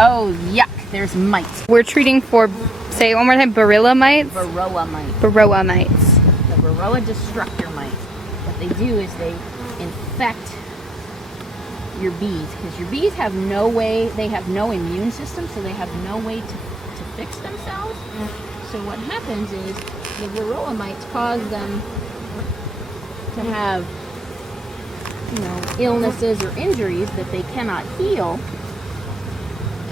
Oh, yuck, there's mites. We're treating for, say it one more time, Varroa mites? Varroa mites. Varroa mites. The Varroa destructor mites. What they do is they infect your bees, because your bees have no way, they have no immune system, so they have no way to fix themselves. So what happens is the Varroa mites cause them to have, you know, illnesses or injuries that they cannot heal,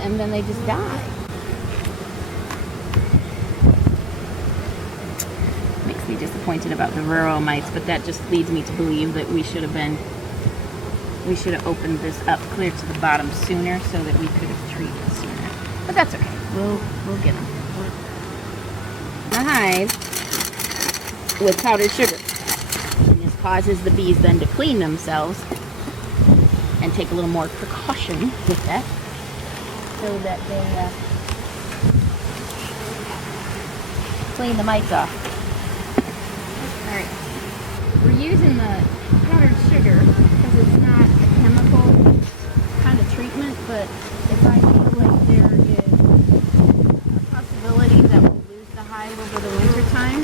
and then they just die. Makes me disappointed about the Varroa mites, but that just leads me to believe that we should have opened this up clear to the bottom sooner so that we could have treated it sooner. But that's okay. We'll get them. The hive with powdered sugar. And this causes the bees then to clean themselves and take a little more precaution with that, so that they clean the mites off. Alright, we're using the powdered sugar because it's not a chemical kind of treatment, but if I feel like there is a possibility that we'll lose the hive over the winter time,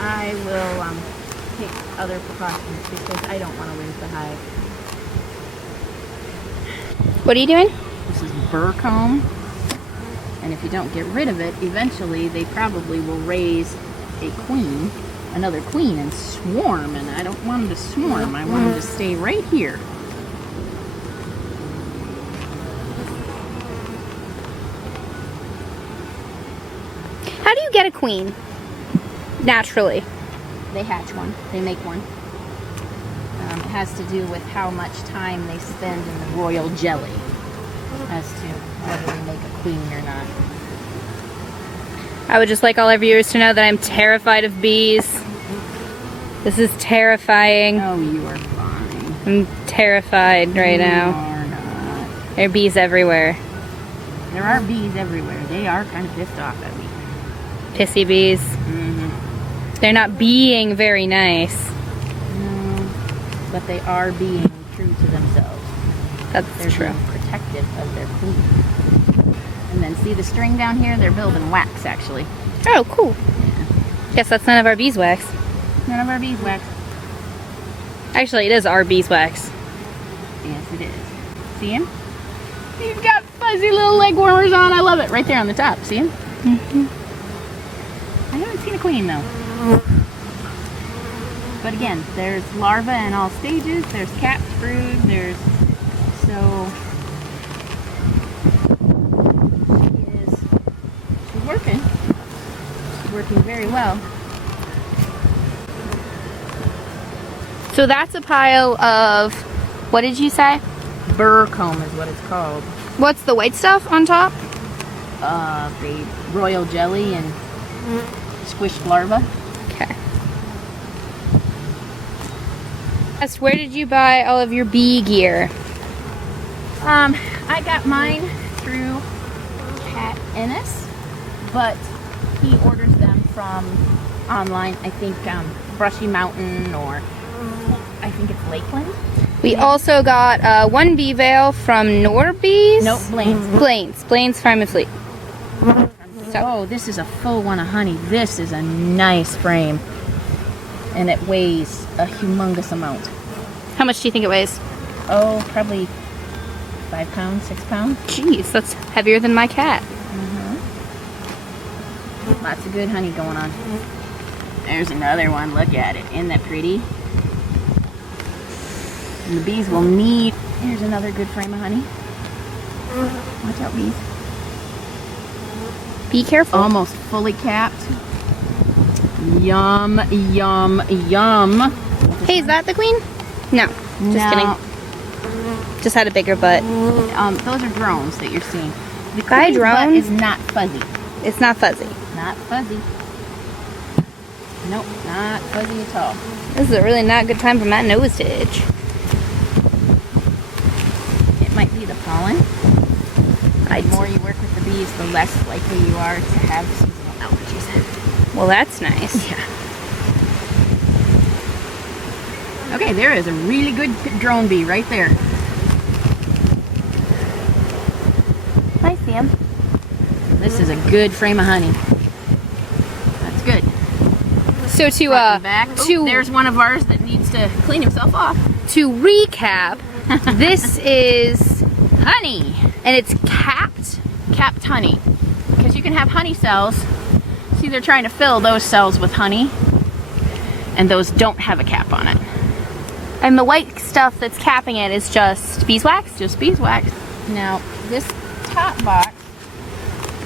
I will take other precautions because I don't want to lose the hive. What are you doing? This is burr comb, and if you don't get rid of it, eventually they probably will raise a queen, another queen, and swarm, and I don't want them to swarm. I want them to stay right here. How do you get a queen? Naturally. They hatch one. They make one. It has to do with how much time they spend in the royal jelly as to whether they make a queen or not. I would just like all our viewers to know that I'm terrified of bees. This is terrifying. Oh, you are fine. I'm terrified right now. You are not. There are bees everywhere. There are bees everywhere. They are kind of pissed off at me. Pissy bees. Mm-hmm. They're not being very nice. No, but they are being true to themselves. That's They're true. being protective of their queen. And then see the string down here? They're building wax, actually. Oh, cool. Yeah. Guess that's none of our beeswax. None of our beeswax. Actually, it is our beeswax. Yes, it is. See him? He's got fuzzy little leg warmers on. I love it. Right there on the top. See him? Mm-hmm. I haven't seen a queen, though. But again, there's larvae in all stages. There's capped brood. There's... So... She's working. She's working very well. So that's a pile of, what did you say? Burr comb is what it's called. What's the white stuff on top? The royal jelly and squished larvae. Okay. Where did you buy all of your bee gear? I got mine through Cat Inez, but he orders them from online. I think Brushy Mountain, or I think it's Lakeland. We also got one bee veil from Norbees. Nope, Blaine's. Blaine's Farm and Fleet. Oh, this is a full one of honey. This is a nice frame. And it weighs a humongous amount. How much do you think it weighs? Oh, probably 5 pounds, 6 pounds. Jeez, that's heavier than my cat. Lots of good honey going on. There's another one. Look at it. Isn't that pretty? And the bees will need... Here's another good frame of honey. Watch out, bees. Be careful. Almost fully capped. Yum, yum, yum. Hey, is that the queen? No, just kidding. Just had a bigger butt. Those are drones that you're seeing. The By queen's butt drone? is not fuzzy. It's not fuzzy. Not fuzzy. Nope, not fuzzy at all. This is a really not good time for my nose to itch. pollen. The more you work with the bees, the less likely you are to have seasonal allergies. Well, that's nice. Yeah. Okay, there is a really good drone bee right there. I see him. This is a good frame of honey. That's good. So Back. Oh, there's one of ours that needs to clean himself off. To recap, this is Honey. and it's capped. Capped honey. Because you can have honey cells. See, they're trying to fill those cells with honey. And those don't have a cap on it. And the white stuff that's capping it is just beeswax? Just beeswax. Now, this top box,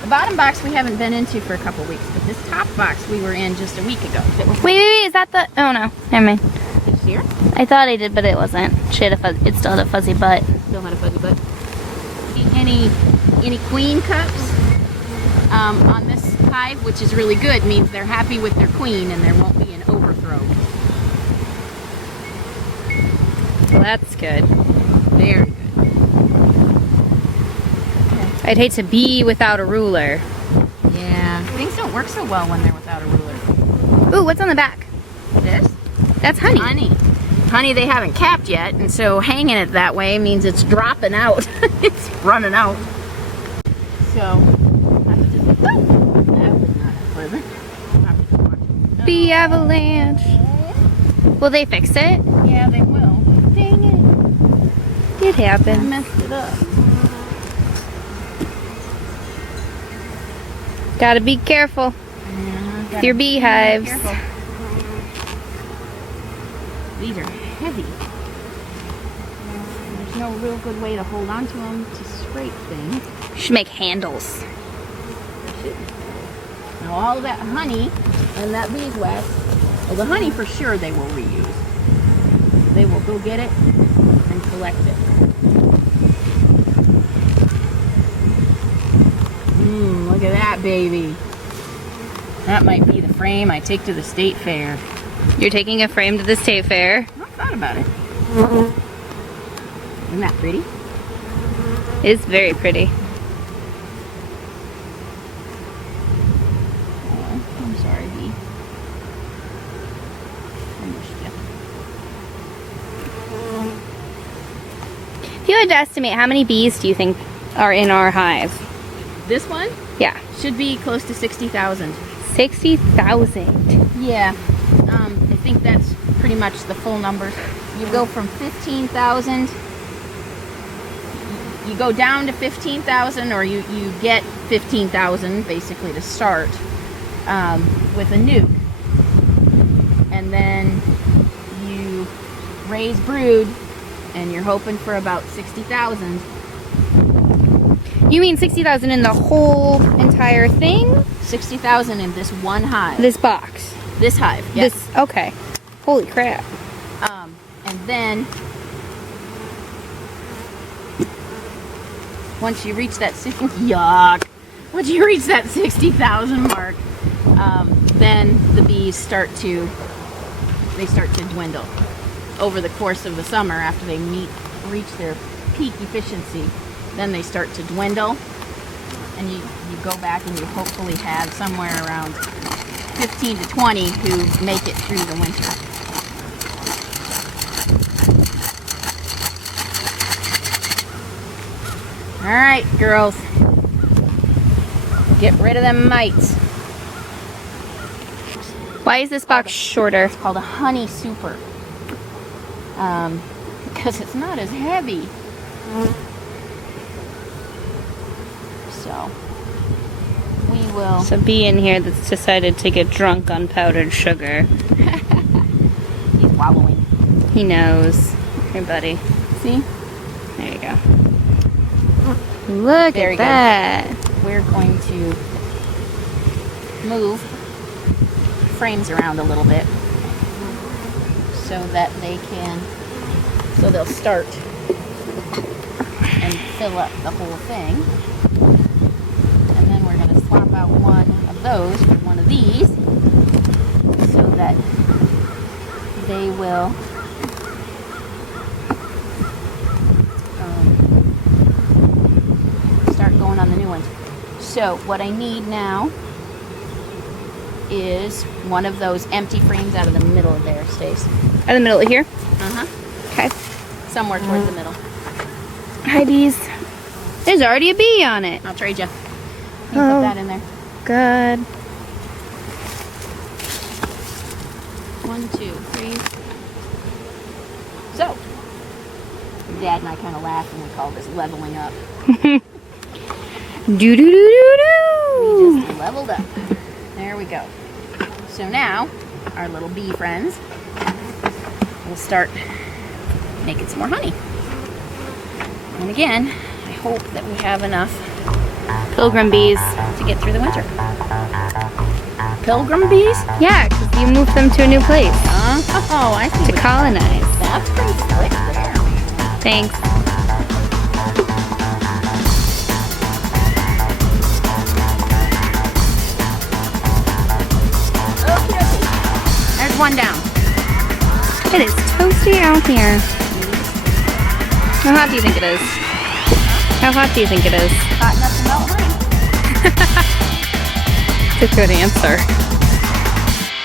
the bottom box we haven't been into for a couple weeks, but this top box we were in just a week ago. Wait, is that the, oh no, never mind. Did you see her? I thought I did, but it wasn't. She had it still had a fuzzy butt. Still had a fuzzy butt. Any queen cups on this hive, which is really good, means they're happy with their queen and there won't be an overthrow. Well, that's good. Very good. I'd hate to be without a ruler. Yeah, things don't work so well when they're without a ruler. Ooh, what's on the back? This? That's honey. Honey. Honey they haven't capped yet, and so hanging it that way means it's dropping out. It's running out. So, that was not pleasant. Bee avalanche. Will they fix it? Yeah, they will. Dang it. It I happened. messed it up. Gotta be careful with your beehives. Careful. These are heavy. There's no real good way to hold on to them to scrape things. You should make handles. Now all of that honey and that beeswax, well, the honey for sure they will reuse. They will go get it and collect it. Look at that baby. That might be the frame I take to the state fair. You're taking a frame to the state fair. I thought about it. Isn't that pretty? It's very pretty. Oh, I'm sorry, Bee. I missed you. If you had to estimate, how many bees do you think are in our hive? This one Yeah. should be close to 60,000. 60,000. Yeah. I think that's pretty much the full numbers. You go from 15,000, you go down to 15,000, or you get 15,000 basically to start with a nuke. And then you raise brood and you're hoping for about 60,000. You mean 60,000 in the whole entire thing? 60,000 in this one hive. This box. This hive, yes. This, okay. Holy crap. And then once you reach that once you reach that 60,000 mark, then the bees start to dwindle over the course of the summer. After they reach their peak efficiency, then they start to dwindle, and you go back and you hopefully have somewhere around 15 to 20 who make it through the winter. All right, girls, get rid of them mites. Why is this box shorter? It's called a honey super, because it's not as heavy. So we will. So bee in here that's decided to get drunk on powdered sugar. He's wallowing. He knows. Here, buddy. See? There you go. Look Very at that. We're going to move frames around a little bit so that they'll start and fill up the whole thing. And then we're going to swap out one of those for one of these so that they will So what I need now is one of those empty frames out of the middle of there, Stace. In the middle of here? Uh-huh. Okay. Somewhere towards the middle. Hi, bees. There's already a bee on it. I'll trade you. Put Oh. that in there. Good. 1, 2, 3. So, Dad and I kind of laugh when we call this leveling up. Do do do do do. We just leveled up. There we go. So now, our little bee friends will start making some more honey. And again, I hope that we have enough Pilgrim bees. to get through the winter. Pilgrim bees? Yeah, because you moved them to a new place Oh, I see. to colonize. That's pretty slick there. Thanks. Okie dokie. There's one down. It is toasty out here. How hot do you think it is? How hot do you think it is? Hot enough to melt honey. It's a good answer.